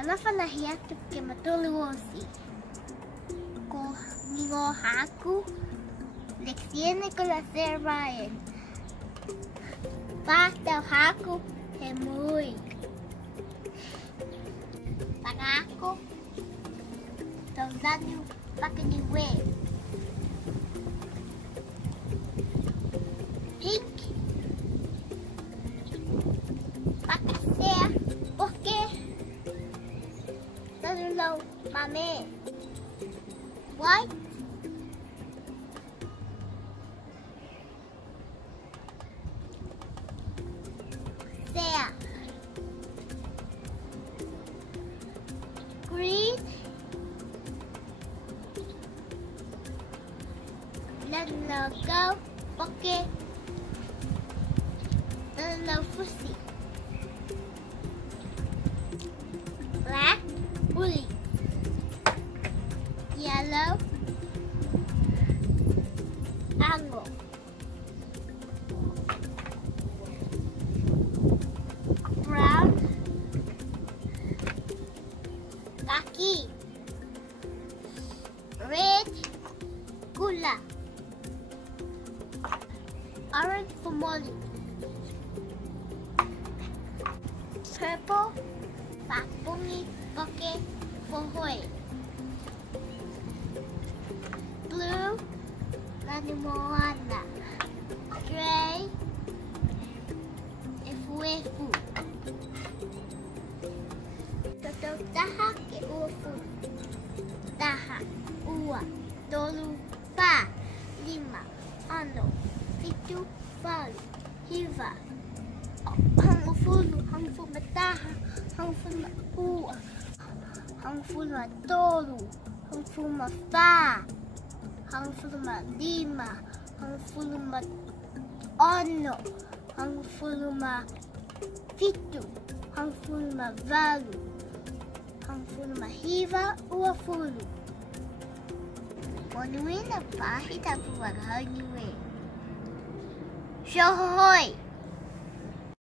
Whanawhanahia tuke matulu osi. Ko ningo haku. Lectiene con la servaen. Pasta haku he muy. Pagako. Tondanu pakaniwe. Pink. Pakasea. ¿Por qué? No, mame. White. Sea. Green. Let's go. Okay. No fussy. Black. Bully. Yellow. Angle. Brown. Khaki. Red. Gula. Orange for Molly. Purple. Papungi. Okay. For Hoy. Blue. Moana. Gray. Efuefu. Toto taha ke ufu. Taha. Ua. Tolu. Pa. Lima. Ano. Fitu. Valo. Hiva. Hangufulu. Hangfuma taha. Hangfuma ua. Hangfuma tolu. Hangfuma fa. Hangfuma lima. Hangfuma ano. Hangfuma fitu. Hangfuma valo. Hangfuma hiva ua fulu. Monuina pahita puwag hangniwe. Shohoy!